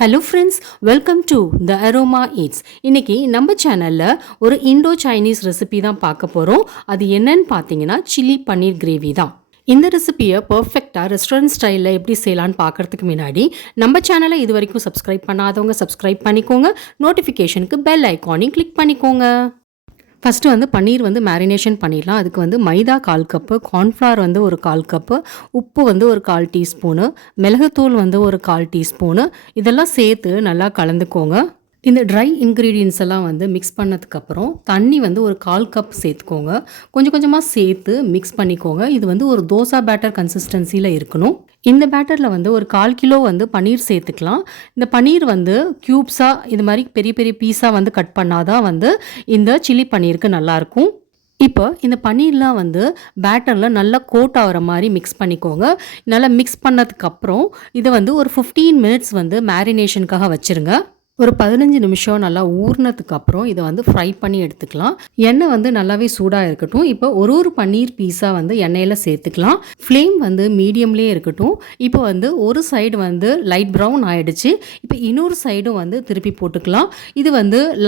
Hello friends, welcome to the Aroma Eats. இன்னைக்கு நம்ம சேனல்ல ஒரு Indo-Chinese ரெசிபி தான் பார்க்க போறோம். அது என்னன்னு பார்த்தீங்கன்னா சில்லி பன்னீர் கிரேவி தான். இந்த ரெசிபியை பர்ஃபெக்டாக ரெஸ்டாரண்ட் ஸ்டைலில் எப்படி செய்யலான்னு பார்க்குறதுக்கு முன்னாடி நம்ம சேனலை இது வரைக்கும் சப்ஸ்கிரைப் பண்ணாதவங்க சப்ஸ்கிரைப் பண்ணிக்கோங்க. நோட்டிஃபிகேஷனுக்கு பெல் ஐக்கானையும் கிளிக் பண்ணிக்கோங்க. ஃபஸ்ட்டு பன்னீர் மேரினேஷன் பண்ணிடலாம். அதுக்கு மைதா 1/4 கப்பு, கார்ன்ஃப்ளவர் ஒரு 1/4 கப்பு, உப்பு ஒரு 1/4 டீஸ்பூனு, மிளகுத்தூள் ஒரு 1/4 டீஸ்பூனு, இதெல்லாம் சேர்த்து நல்லா கலந்துக்கோங்க. இந்த ட்ரை இன்க்ரீடியன்ஸ் எல்லாம் மிக்ஸ் பண்ணதுக்கப்புறம் தண்ணி ஒரு 1/4 கப் சேர்த்துக்கோங்க. கொஞ்சம் கொஞ்சமாக சேர்த்து மிக்ஸ் பண்ணிக்கோங்க. இது ஒரு தோசை பேட்டர் கன்சிஸ்டன்சியில் இருக்கணும். இந்த பேட்டரில் ஒரு 1/4 கிலோ பன்னீர் சேர்த்துக்கலாம். இந்த பன்னீர் க்யூப்ஸாக இது மாதிரி பெரிய பெரிய பீஸாக கட் பண்ணாதான் இந்த சில்லி பன்னீருக்கு நல்லாயிருக்கும். இப்போ இந்த பன்னீர்லாம் பேட்டரில் நல்லா கோட் ஆகிற மாதிரி மிக்ஸ் பண்ணிக்கோங்க. நல்லா மிக்ஸ் பண்ணதுக்கப்புறம் இதை ஒரு 15 மினிட்ஸ் மேரினேஷனுக்காக வச்சுருங்க. ஒரு 15 நிமிஷம் நல்லா ஊறினதுக்கப்புறம் இதை ஃப்ரை பண்ணி எடுத்துக்கலாம். எண்ணெய் நல்லாவே சூடாக இருக்கட்டும். இப்போ ஒரு பன்னீர் பீஸாக எண்ணெயில் சேர்த்துக்கலாம். ஃப்ளேம் மீடியம்லேயே இருக்கட்டும். இப்போ ஒரு சைடு லைட் ப்ரௌன் ஆகிடுச்சு. இப்போ இன்னொரு சைடும் திருப்பி போட்டுக்கலாம். இது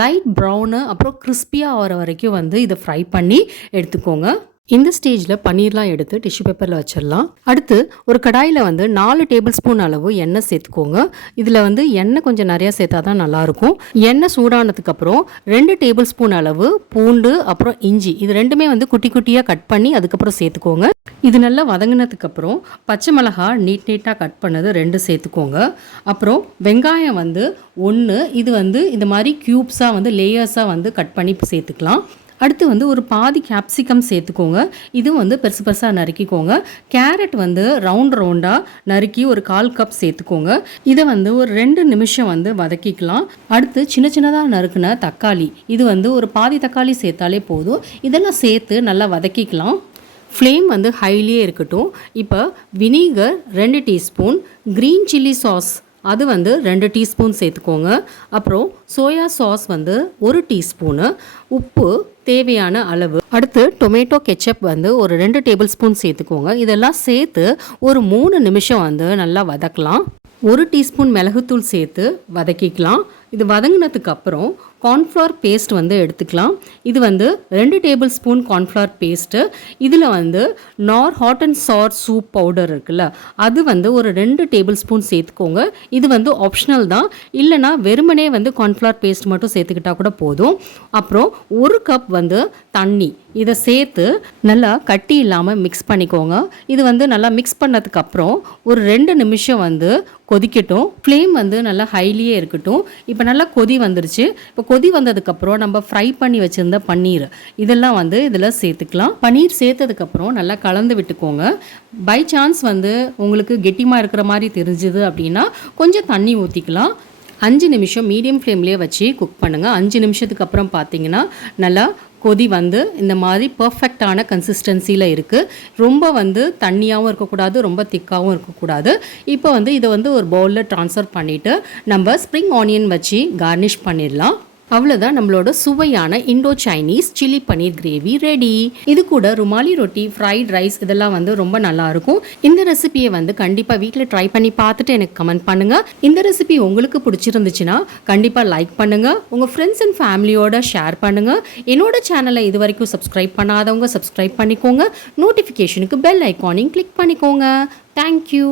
லைட் ப்ரௌனு அப்புறம் கிறிஸ்பியாக ஆகிற வரைக்கும் இதை ஃப்ரை பண்ணி எடுத்துக்கோங்க. இந்த ஸ்டேஜில் பன்னீர்லாம் எடுத்து டிஷ்யூ பேப்பரில் வச்சிடலாம். அடுத்து ஒரு கடாயில் 4 டேபிள் ஸ்பூன் அளவு எண்ணெய் சேர்த்துக்கோங்க. இதில் எண்ணெய் கொஞ்சம் நிறையா சேர்த்தா தான் நல்லாயிருக்கும். எண்ணெய் சூடானதுக்கப்புறம் 2 டேபிள் ஸ்பூன் அளவு பூண்டு அப்புறம் இஞ்சி இது ரெண்டுமே குட்டி குட்டியாக கட் பண்ணி அதுக்கப்புறம் சேர்த்துக்கோங்க. இது நல்லா வதங்கினதுக்கப்புறம் பச்சை மிளகாய் நீட்டாக கட் பண்ணது 2 சேர்த்துக்கோங்க. அப்புறம் வெங்காயம் 1, இது இந்த மாதிரி க்யூப்ஸாக லேயர்ஸாக கட் பண்ணி சேர்த்துக்கலாம். அடுத்து ஒரு பாதி கேப்சிகம் சேர்த்துக்கோங்க. இதுவும் பெருசு பெருசாக நறுக்கிக்கோங்க. கேரட் ரவுண்டாக நறுக்கி ஒரு 1/4 கப் சேர்த்துக்கோங்க. இதை ஒரு 2 நிமிஷம் வதக்கிக்கலாம். அடுத்து சின்ன சின்னதாக நறுக்குன தக்காளி இது ஒரு பாதி தக்காளி சேர்த்தாலே போதும். இதெல்லாம் சேர்த்து நல்லா வதக்கிக்கலாம். ஃப்ளேம் ஹைலியே இருக்கட்டும். இப்போ vinegar 2 teaspoon, green chilli sauce அது 2 டீஸ்பூன் சேர்த்துக்கோங்க. அப்புறம் சோயா சாஸ் 1 டீஸ்பூனு, உப்பு தேவையான அளவு. அடுத்து டொமேட்டோ கெச்சப் ஒரு 2 டேபிள் ஸ்பூன் சேர்த்துக்கோங்க. இதெல்லாம் சேர்த்து ஒரு 3 நிமிஷம் நல்லா வதக்கலாம். 1 டீஸ்பூன் மிளகுத்தூள் சேர்த்து வதக்கிக்கலாம். இது வதங்கினதுக்கு அப்புறம் கார்ன்ஃப்ளவர் பேஸ்ட் எடுத்துக்கலாம். இது 2 டேபிள் ஸ்பூன் கார்ன்ஃப்ளவர் பேஸ்ட்டு. இதில் நார் hot and sir soup powder இருக்குல்ல அது ஒரு 2 டேபிள் ஸ்பூன் சேர்த்துக்கோங்க. இது ஆப்ஷனல் தான். இல்லைனா வெறுமனே கார்ன்ஃப்ளவர் பேஸ்ட் மட்டும் சேர்த்துக்கிட்டா கூட போதும். அப்புறம் 1 கப் தண்ணி இதை சேர்த்து நல்லா கட்டி இல்லாமல் மிக்ஸ் பண்ணிக்கோங்க. இது நல்லா மிக்ஸ் பண்ணதுக்கப்புறம் ஒரு 2 நிமிஷம் கொதிக்கட்டும். ஃப்ளேம் நல்லா ஹைலியே இருக்கட்டும். இப்போ நல்லா கொதி வந்துருச்சு. இப்போ கொதி வந்ததுக்கப்புறம் நம்ம ஃப்ரை பண்ணி வச்சுருந்த பன்னீர் இதெல்லாம் இதில் சேர்த்துக்கலாம். பன்னீர் சேர்த்ததுக்கப்புறம் நல்லா கலந்து விட்டுக்கோங்க. பை சான்ஸ் உங்களுக்கு கெட்டிமாக இருக்கிற மாதிரி தெரிஞ்சுது அப்படின்னா கொஞ்சம் தண்ணி ஊற்றிக்கலாம். 5 நிமிஷம் மீடியம் ஃப்ளேம்லேயே வச்சு குக் பண்ணுங்கள். 5 நிமிஷத்துக்கு அப்புறம் பார்த்தீங்கன்னா நல்லா கொதி இந்த மாதிரி பர்ஃபெக்டான கன்சிஸ்டன்சியில் இருக்குது. ரொம்ப தண்ணியாகவும் இருக்கக்கூடாது, ரொம்ப திக்காகவும் இருக்கக்கூடாது. இப்போ இதை ஒரு பவுலில் ட்ரான்ஸ்ஃபர் பண்ணிவிட்டு நம்ம ஸ்ப்ரிங் ஆனியன் வச்சு கார்னிஷ் பண்ணிடலாம். அவ்வளோதான், நம்மளோட சுவையான இண்டோ-சைனீஸ் சில்லி பன்னீர் கிரேவி ரெடி. இது கூட ருமாலி ரொட்டி, ஃப்ரைட் ரைஸ் இதெல்லாம் ரொம்ப நல்லாயிருக்கும். இந்த ரெசிபியை கண்டிப்பாக வீட்டில் ட்ரை பண்ணி பார்த்துட்டு எனக்கு கமெண்ட் பண்ணுங்கள். இந்த ரெசிபி உங்களுக்கு பிடிச்சிருந்துச்சுன்னா கண்டிப்பாக லைக் பண்ணுங்கள். உங்கள் ஃப்ரெண்ட்ஸ் அண்ட் ஃபேமிலியோட ஷேர் பண்ணுங்கள். என்னோட சேனலை இது வரைக்கும் சப்ஸ்கிரைப் பண்ணாதவங்க சப்ஸ்கிரைப் பண்ணிக்கோங்க. நோட்டிஃபிகேஷனுக்கு பெல் ஐக்கானையும் கிளிக் பண்ணிக்கோங்க. தேங்க்யூ.